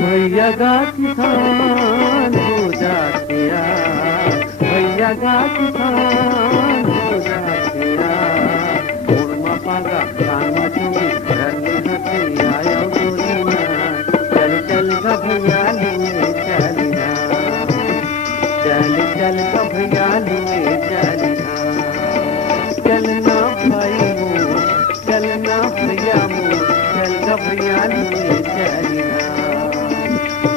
भैया का किसान हो जातिया, भैया का किसान हो जातिया। उर्मा पागा कानमा चुंगी रंगी हसी आयो गोरिया, चल चल का भैया लुए चलिना, चल चल का भैया लुए चलिना। चलना भाई मोर, चलना भैया मोर, चल का भैया लुए चलिना,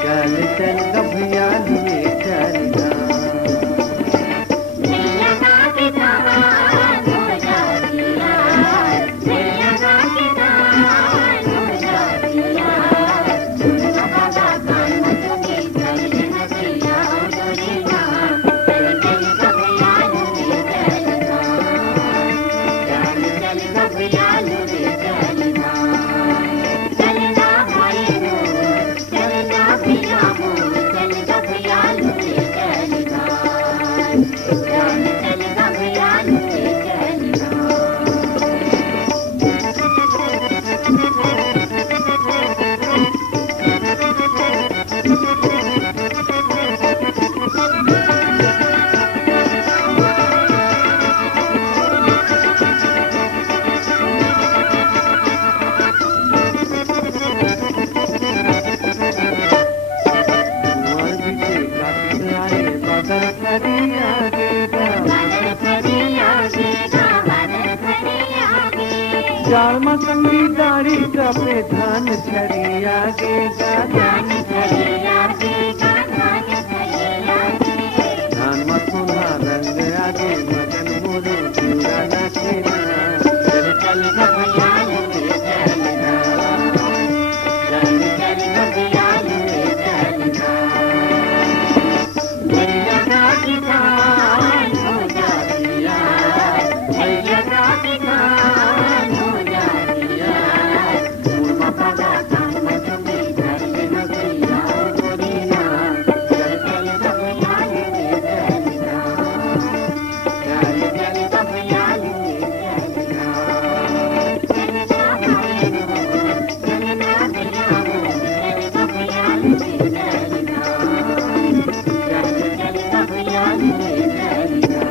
चल चल का भैया लुए चलिना। जालमा संगी दाढ़ी का पे धान छरिया के धान छरिया के धान मथुरा रंग आगे मगन मोरे पूरा नचना, चल चल भैया लुए चलना, चल चल भैया लुए चलना। भैया का किसान हो जातिया, भैया का किसान हो जातिया। उर्मा पागा कानमा चुंगी रंगी हसी आयो गोरिया, चल चल का भैया लुए चलना, चल चल का भैया लुए चलना। चलना भाई मोर, चलना भैया मोर, चल का भैया लुए चलना, चल चल का भैया लुए चलना।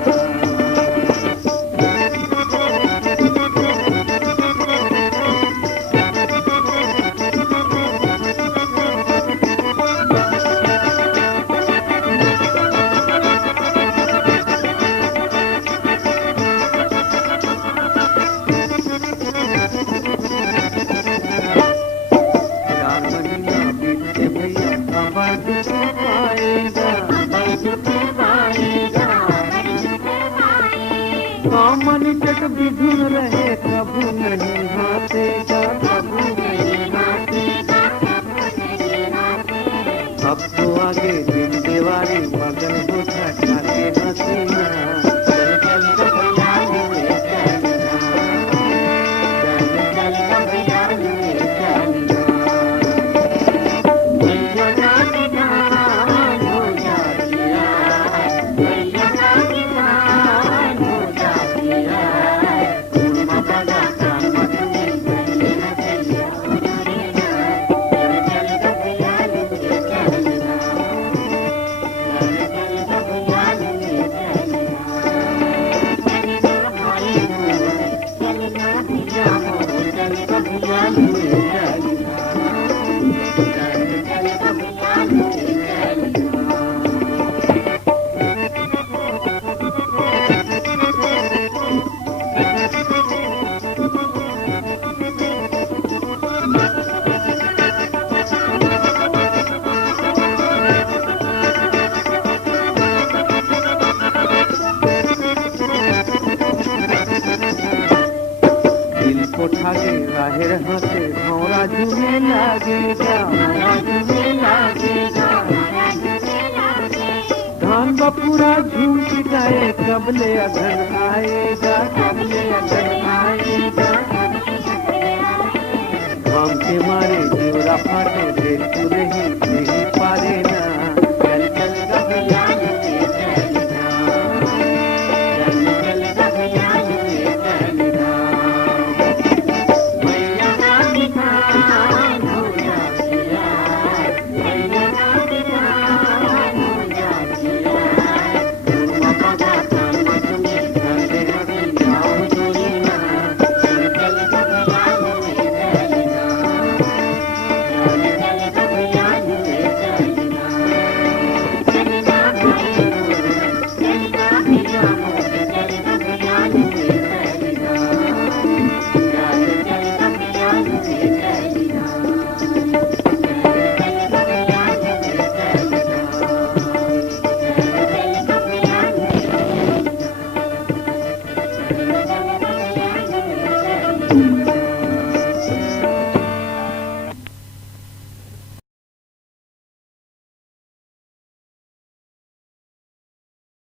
चार महीना बीतते भैया खबर दुख पाएगा, खबर दुख पाएगा। कामन चट विधुन रहे कभू नहीं हाथेगा, कभू नहीं हाथेगा। अब तो आगे दिन दिवाली मगन हो छठा के हसीना, चल चल का भैया लुए चलना, चल चल का भैया लुए चलना। भैया का किसान हो जातिया, भैया का किसान हो जातिया। उर्मा पागा कानमा चुंगी रंगी हसी आयो गोरिया, चल चल का भैया लुए चलना, चल चल का भैया लुए चलना। चलना भाई मोर, चलना भैया मोर, चल का भैया लुए चलना, चल चल का भैया लुए चलना। दिल को ठाके राहेर हंसे भौरा झूमे लागेगा, भौरा झूमे लागेगा। धान बपूरा झूम के गाए कबले अघन आएगा, कबले अघन आएगा। घाम के मारे जीवरा फाटे देख रही नहीं पारे ना, चल चल का भैया लुए चलना, चल चल का भैया लुए चलना। भैया का किसान हो जातिया, जाऊं